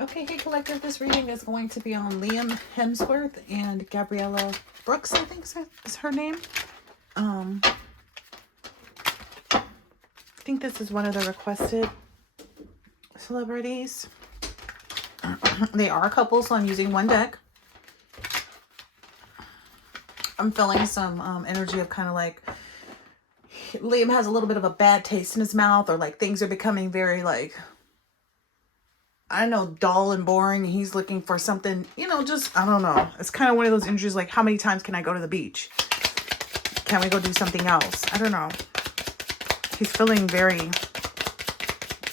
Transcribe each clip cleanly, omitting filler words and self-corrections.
Okay, hey collective, this reading is going to be on Hemsworth and Gabriella Brooks, I think is her name. I think this is one of the requested celebrities. They are a couple, so I'm using one deck. I'm feeling some energy of kind of like Liam has a little bit of a bad taste in his mouth, or like things are becoming very like, I don't know, dull and boring. And he's looking for something, just, I don't know. It's kind of one of those energies like, how many times can I go to the beach? Can we go do something else? I don't know. He's feeling very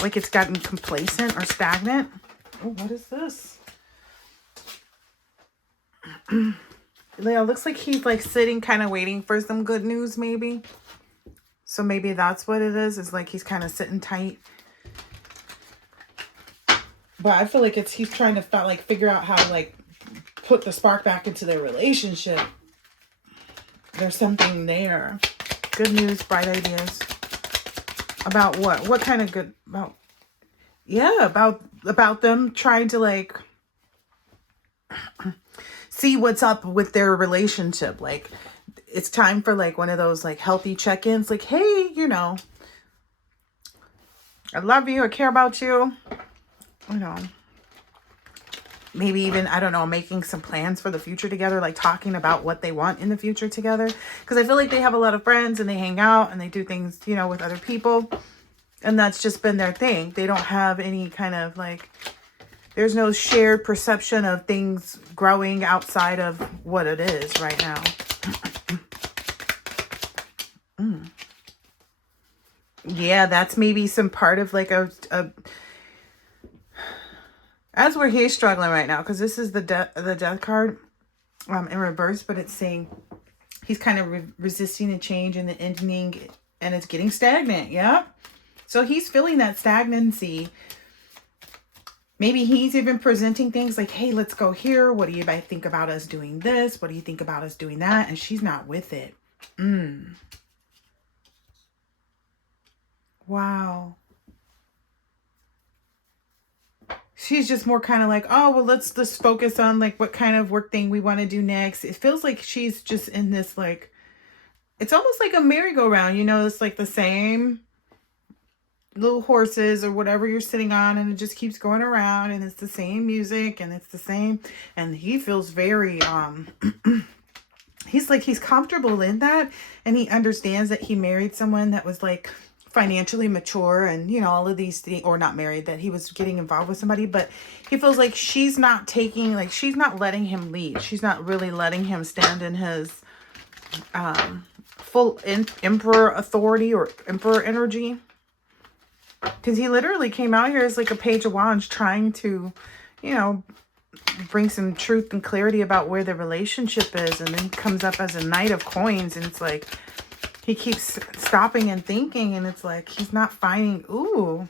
like it's gotten complacent or stagnant. Oh, what is this? Leo, looks like he's like sitting kind of waiting for some good news maybe. So maybe that's what it is. It's like he's kind of sitting tight. But I feel like he's trying to figure out how to like put the spark back into their relationship. There's something there. Good news, bright ideas. About what? What kind of good? About, yeah, about them trying to like see what's up with their relationship. Like it's time for like one of those like healthy check-ins. Like, hey, I love you. I care about you. Maybe even, I don't know, making some plans for the future together, like talking about what they want in the future together. Because I feel like they have a lot of friends and they hang out and they do things, with other people. And that's just been their thing. They don't have any kind of like, there's no shared perception of things growing outside of what it is right now. Yeah, that's maybe some part of like as where he's struggling right now, because this is the death card in reverse, but it's saying he's kind of resisting the change and the ending, and it's getting stagnant. Yeah, so he's feeling that stagnancy. Maybe he's even presenting things like, hey, let's go here. What do you guys think about us doing this? What do you think about us doing that? And she's not with it. Wow. She's just more kind of like, oh, well, let's just focus on like what kind of work thing we want to do next. It feels like she's just in this like, it's almost like a merry-go-round, it's like the same little horses or whatever you're sitting on, and it just keeps going around, and it's the same music, and it's the same, and he feels very he's comfortable in that, and he understands that he married someone that was like financially mature and all of these things, or not married, that he was getting involved with somebody, but he feels like she's not letting him lead. She's not really letting him stand in his full emperor authority or emperor energy, because he literally came out here as like a page of wands trying to bring some truth and clarity about where the relationship is, and then comes up as a knight of coins, and it's like he keeps stopping and thinking, and it's like he's not finding. Ooh,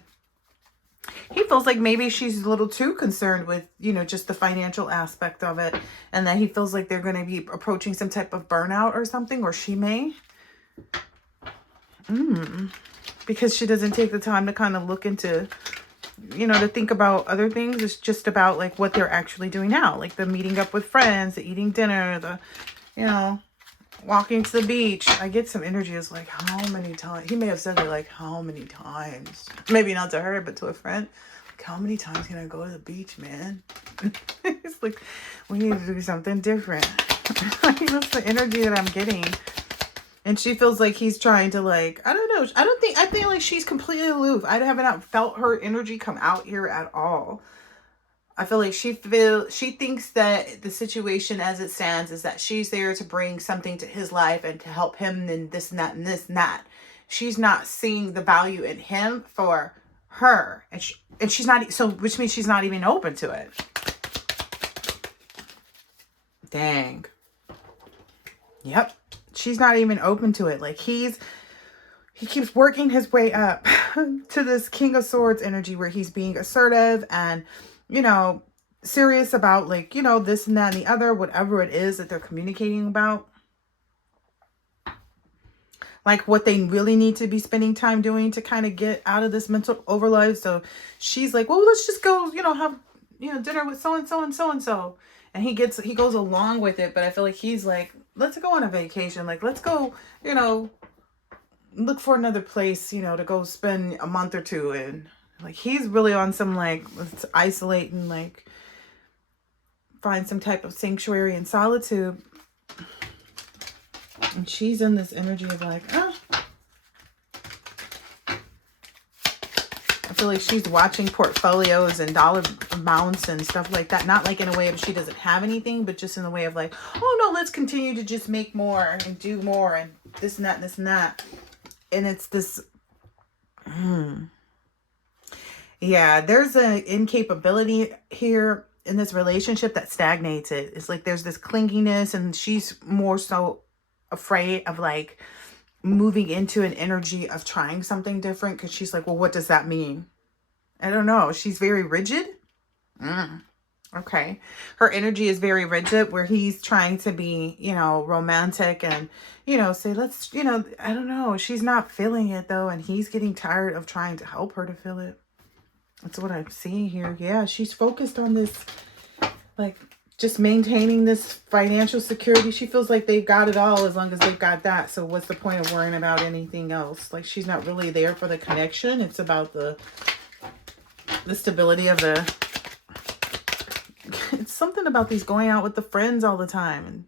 he feels like maybe she's a little too concerned with just the financial aspect of it, and that he feels like they're going to be approaching some type of burnout or something, or she may because she doesn't take the time to kind of look into to think about other things. It's just about like what they're actually doing now, like the meeting up with friends, the eating dinner, the walking to the beach. I get some energy as like, how many times he may have said it, like how many times, maybe not to her but to a friend, like how many times can I go to the beach, man? It's like we need to do something different. That's the energy that I'm getting. And she feels like he's trying to like, I don't know. I feel like she's completely aloof. I haven't felt her energy come out here at all. I feel like she thinks that the situation as it stands is that she's there to bring something to his life and to help him and this and that and this and that. She's not seeing the value in him for her. And she's not, so which means she's not even open to it. Dang. Yep. She's not even open to it. Like he keeps working his way up to this King of Swords energy where he's being assertive and, serious about like, this and that and the other, whatever it is that they're communicating about. Like what they really need to be spending time doing to kind of get out of this mental overload. So she's like, well, let's just go, have, dinner with so-and-so and so-and-so. And he goes along with it, but I feel like he's like, let's go on a vacation. Like, let's go, look for another place, to go spend a month or two in. Like, he's really on some, like, let's isolate and, like, find some type of sanctuary and solitude. And she's in this energy of, like, I feel like she's watching portfolios and dollar amounts and stuff like that. Not like in a way of she doesn't have anything, but just in the way of like, oh no, let's continue to just make more and do more and this and that and this and that. And it's this, yeah, there's an incapability here in this relationship that stagnates it. It's like there's this clinginess, and she's more so afraid of like moving into an energy of trying something different, because she's like, well, what does that mean? I don't know. She's very rigid. Okay. Her energy is very rigid, where he's trying to be, romantic and, say, let's, I don't know. She's not feeling it though. And he's getting tired of trying to help her to feel it. That's what I'm seeing here. Yeah. She's focused on this, like, just maintaining this financial security. She feels like they've got it all as long as they've got that. So what's the point of worrying about anything else? Like, she's not really there for the connection. It's about the stability of it's something about these going out with the friends all the time. And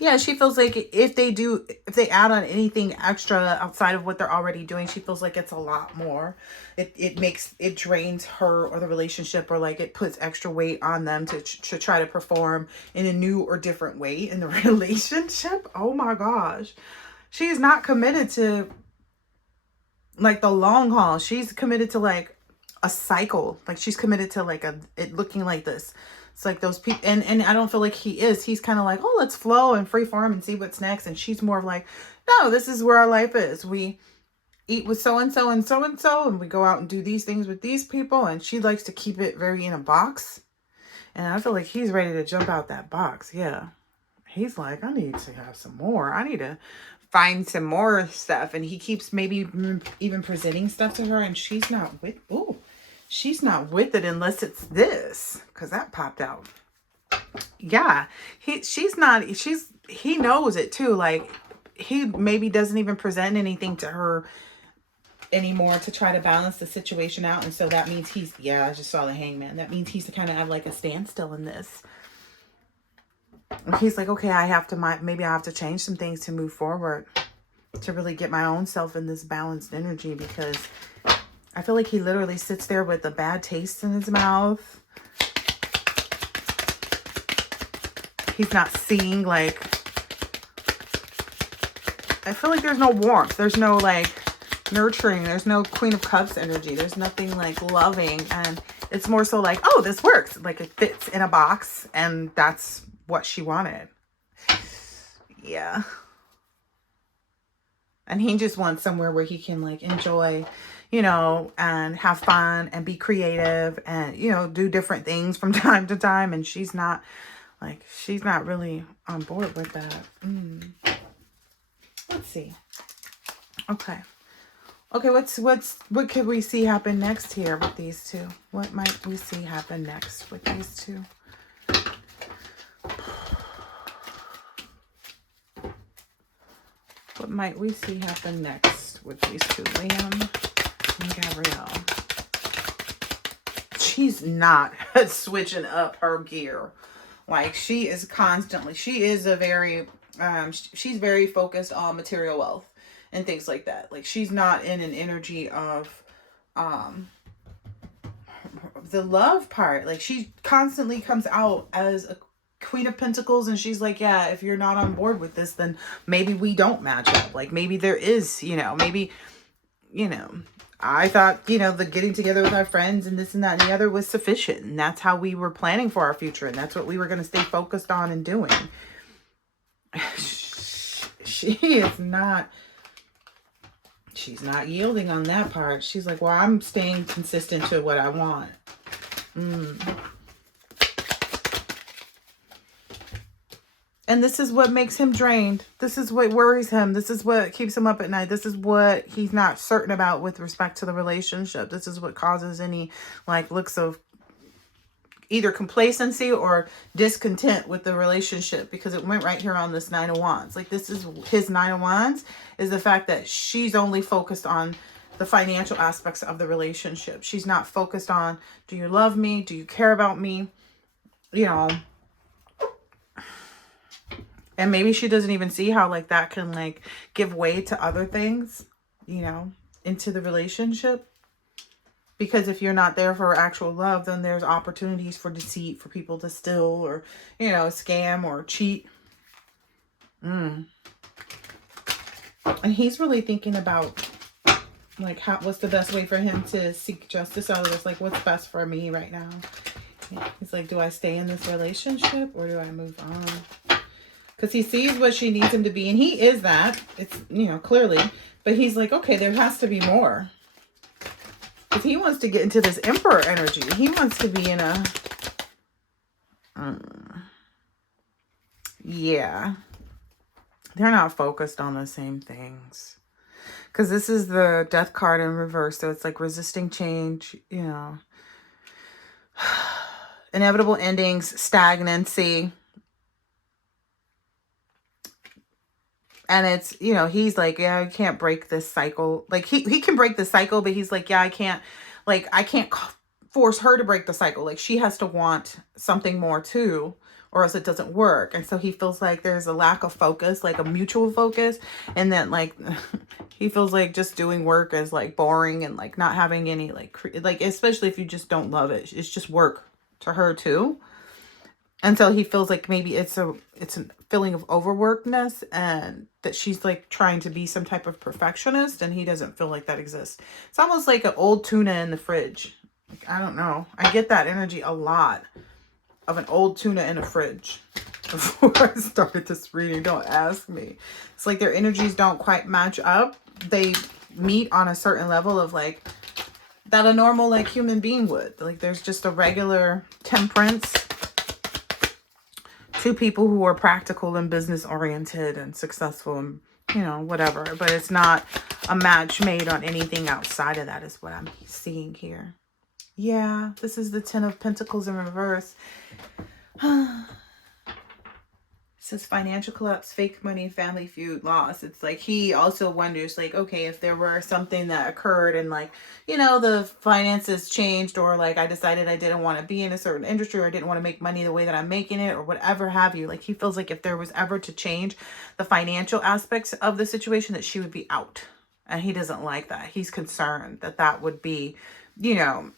yeah, she feels like if they add on anything extra outside of what they're already doing, she feels like it's a lot more. It drains her or the relationship, or like it puts extra weight on them to try to perform in a new or different way in the relationship. Oh my gosh. She's not committed to like the long haul. She's committed to like a cycle. Like, she's committed to like it looking like this. It's like those people, and I don't feel like he is. He's kind of like, oh, let's flow and free form and see what's next. And she's more of like, no, this is where our life is. We eat with so-and-so and so-and-so, and we go out and do these things with these people. And she likes to keep it very in a box. And I feel like he's ready to jump out that box. Yeah. He's like, I need to have some more. I need to find some more stuff. And he keeps maybe even presenting stuff to her, and she's not with, she's not with it unless it's this, because that popped out. Yeah, he knows it too. Like, he maybe doesn't even present anything to her anymore to try to balance the situation out. And so that means I just saw the Hangman. That means he's kind of at like a standstill in this. He's like, okay, maybe I have to change some things to move forward, to really get my own self in this balanced energy, because I feel like he literally sits there with a bad taste in his mouth. He's not seeing, like, I feel like there's no warmth. There's no, like, nurturing. There's no Queen of Cups energy. There's nothing, like, loving. And it's more so like, oh, this works. Like, it fits in a box, and that's what she wanted. Yeah. And he just wants somewhere where he can, like, enjoy, and have fun and be creative and, do different things from time to time. And she's not really on board with that. Let's see. Okay. What could we see happen next here with these two? What might we see happen next with these two? What might we see happen next with these two, Liam and Gabrielle? She's not switching up her gear. Like, she is she's very focused on material wealth and things like that. Like, she's not in an energy of the love part. Like, she constantly comes out as a Queen of Pentacles, and she's like, yeah, if you're not on board with this, then maybe we don't match up. Like, maybe there is, maybe, I thought, the getting together with our friends and this and that and the other was sufficient. And that's how we were planning for our future. And that's what we were going to stay focused on and doing. She's not yielding on that part. She's like, well, I'm staying consistent to what I want. And this is what makes him drained. This is what worries him. This is what keeps him up at night. This is what he's not certain about with respect to the relationship. This is what causes any, like, looks of either complacency or discontent with the relationship, because it went right here on this Nine of Wands. Like, this is his Nine of Wands, is the fact that she's only focused on the financial aspects of the relationship. She's not focused on, do you love me? Do you care about me? You know, and maybe she doesn't even see how like that can like give way to other things, you know, into the relationship. Because if you're not there for actual love, then there's opportunities for deceit, for people to steal or, you know, scam or cheat. And he's really thinking about like what's the best way for him to seek justice out of this. Like, what's best for me right now? He's like, do I stay in this relationship or do I move on? Because he sees what she needs him to be. And he is that. It's, you know, clearly. But he's like, okay, there has to be more. Because he wants to get into this Emperor energy. He wants to be in a... yeah. They're not focused on the same things. Because this is the Death card in reverse. So it's like resisting change, you know. Inevitable endings, stagnancy. And it's, you know, he's like, yeah, I can't break this cycle. Like, he can break the cycle, but he's like, yeah, I can't force her to break the cycle. Like, she has to want something more too, or else it doesn't work. And so he feels like there's a lack of focus, like a mutual focus. And then, like, he feels like just doing work is, like, boring and, like, not having any, like, especially if you just don't love it. It's just work to her too. And so he feels like maybe it's a feeling of overworkedness, and that she's like trying to be some type of perfectionist, and he doesn't feel like that exists. It's almost like an old tuna in the fridge. Like, I don't know. I get that energy a lot of an old tuna in a fridge. Before I started this reading, don't ask me. It's like their energies don't quite match up. They meet on a certain level of like that a normal like human being would. Like, there's just a regular temperance. Two people who are practical and business oriented and successful and, you know, whatever. But it's not a match made on anything outside of that is what I'm seeing here. Yeah, this is the Ten of Pentacles in reverse. It says financial collapse, fake money, family feud, loss. It's like he also wonders, like, okay, if there were something that occurred and, like, you know, the finances changed, or like I decided I didn't want to be in a certain industry, or I didn't want to make money the way that I'm making it, or whatever have you. Like, he feels like if there was ever to change the financial aspects of the situation, that she would be out. And he doesn't like that. He's concerned that that would be, you know,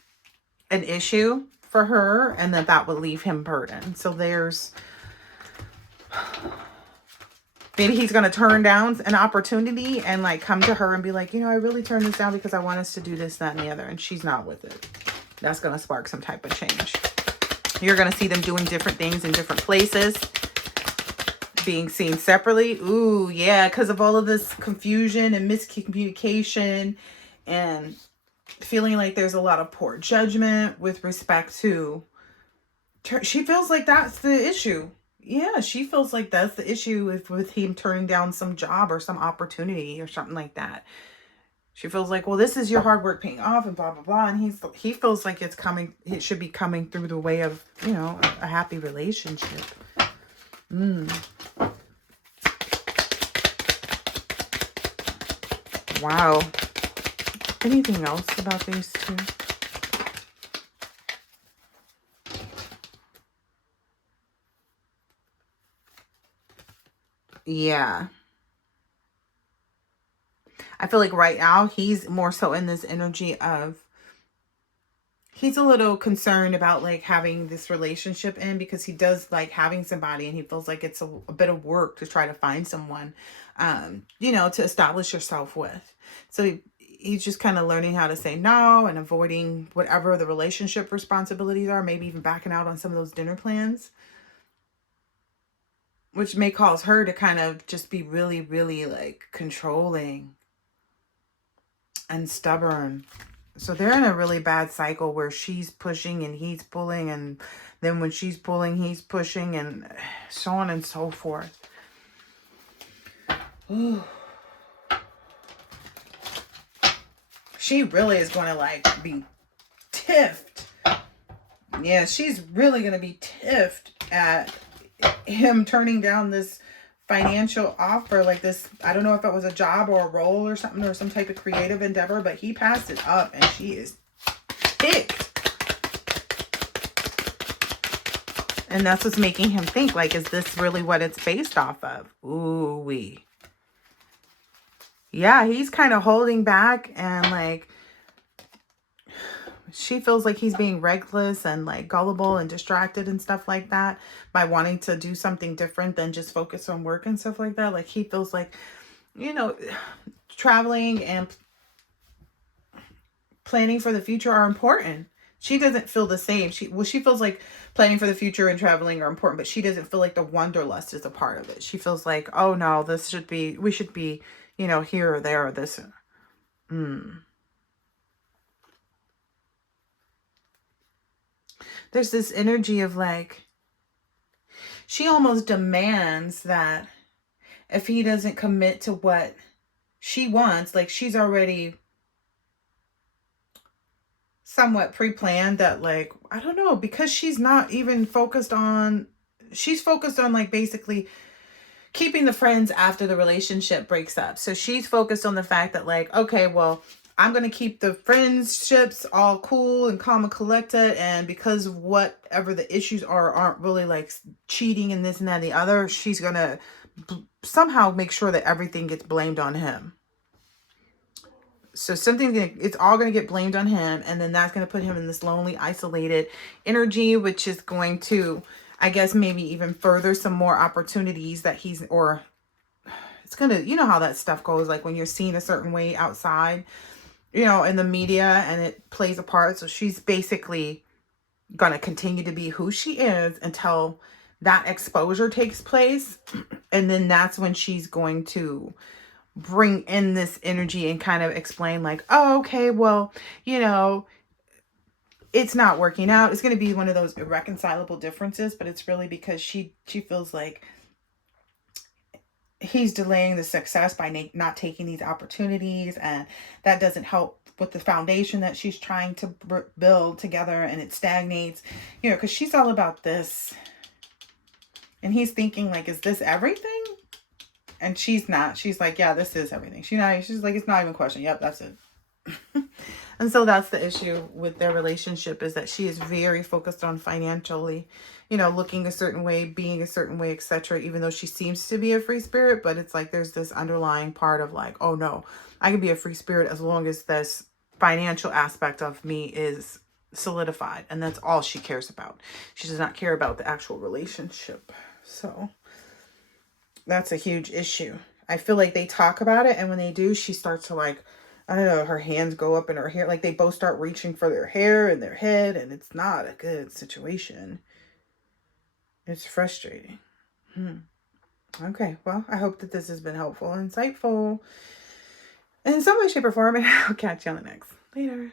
an issue for her, and that would leave him burdened. So there's... maybe he's going to turn down an opportunity and like come to her and be like, you know, I really turned this down because I want us to do this, that, and the other. And she's not with it. That's going to spark some type of change. You're going to see them doing different things in different places. Being seen separately. Ooh, yeah. Because of all of this confusion and miscommunication and feeling like there's a lot of poor judgment with respect to... she feels like that's the issue. Yeah, she feels like that's the issue with him turning down some job or some opportunity or something like that. She feels like, well, this is your hard work paying off and blah, blah, blah. And he feels like it should be coming through the way of, you know, a happy relationship. Wow. Anything else about these two? Yeah. I feel like right now he's more so in this energy of, he's a little concerned about like having this relationship in, because he does like having somebody, and he feels like it's a bit of work to try to find someone, you know, to establish yourself with. So he's just kind of learning how to say no and avoiding whatever the relationship responsibilities are, maybe even backing out on some of those dinner plans. Which may cause her to kind of just be really, really like controlling and stubborn. So they're in a really bad cycle where she's pushing and he's pulling, and then when she's pulling, he's pushing, and so on and so forth. Ooh. She really is going to like be tiffed Yeah, she's really going to be tiffed at him turning down this financial offer, like this. I don't know if it was a job or a role or something, or some type of creative endeavor, but he passed it up and she is ticked. And that's what's making him think, like, is this really what it's based off of? Ooh wee. Yeah, he's kind of holding back, and like she feels like he's being reckless and like gullible and distracted and stuff like that by wanting to do something different than just focus on work and stuff like that. Like he feels like, you know, traveling and planning for the future are important. She doesn't feel the same. She feels like planning for the future and traveling are important, but she doesn't feel like the wanderlust is a part of it. She feels like, oh no, we should be, you know, here or there or this. There's this energy of like, she almost demands that if he doesn't commit to what she wants, like she's already somewhat pre-planned that, like, I don't know, because she's not even focused on, she's focused on like basically keeping the friends after the relationship breaks up. So she's focused on the fact that like, okay, well, I'm going to keep the friendships all cool and calm and collected. And because whatever the issues are, aren't really like cheating and this and that and the other, she's going to somehow make sure that everything gets blamed on him. So it's all going to get blamed on him. And then that's going to put him in this lonely, isolated energy, which is going to, I guess, maybe even further some more opportunities that it's going to, you know how that stuff goes. Like when you're seen a certain way outside, you know, in the media, and it plays a part. So she's basically going to continue to be who she is until that exposure takes place. And then that's when she's going to bring in this energy and kind of explain like, oh, okay, well, you know, it's not working out. It's going to be one of those irreconcilable differences, but it's really because she feels like he's delaying the success by not taking these opportunities, and that doesn't help with the foundation that she's trying to build together, and it stagnates, you know, because she's all about this, and he's thinking like, is this everything? And she's not. She's like, yeah, this is everything. She's like, it's not even a question. Yep, that's it. And so that's the issue with their relationship, is that she is very focused on financially, you know, looking a certain way, being a certain way, etc. Even though she seems to be a free spirit, but it's like there's this underlying part of like, oh no, I can be a free spirit as long as this financial aspect of me is solidified. And that's all she cares about. She does not care about the actual relationship. So that's a huge issue. I feel like they talk about it, and when they do, she starts to like, I don't know, her hands go up in her hair. Like they both start reaching for their hair and their head, and it's not a good situation. It's frustrating. Okay, well, I hope that this has been helpful and insightful in some way, shape, or form, and I'll catch you on the next. Later.